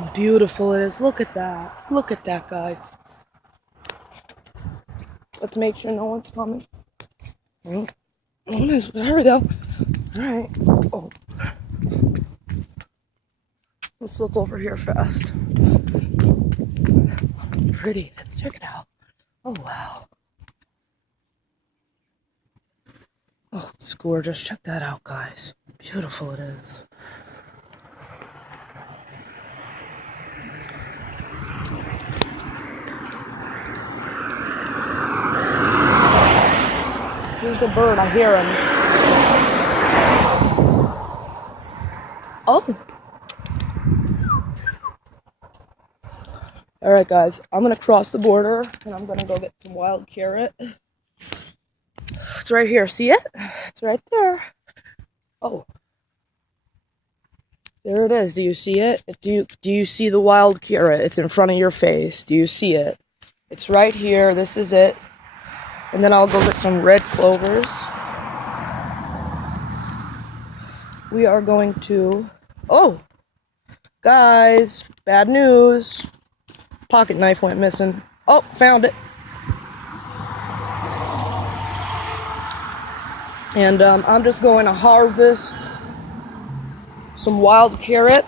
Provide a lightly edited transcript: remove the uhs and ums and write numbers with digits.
How beautiful it is. Look at that. Look at that, guys. Let's make sure no one's coming. Oh, there we go. Alright. Oh. Let's look over here fast. Pretty. Let's check it out. Oh, wow. Oh, it's gorgeous. Check that out, guys. Beautiful it is. Here's a bird. I hear him. Oh. Alright, guys. I'm going to cross the border, and I'm going to go get some wild carrot. It's right here. See it? It's right there. Oh. There it is. Do you see it? Do you see the wild carrot? It's in front of your face. Do you see it? It's right here. This is it. And then I'll go get some red clovers. We are going to... Oh! Guys, bad news. Pocket knife went missing. Oh, found it. And I'm just going to harvest some wild carrot.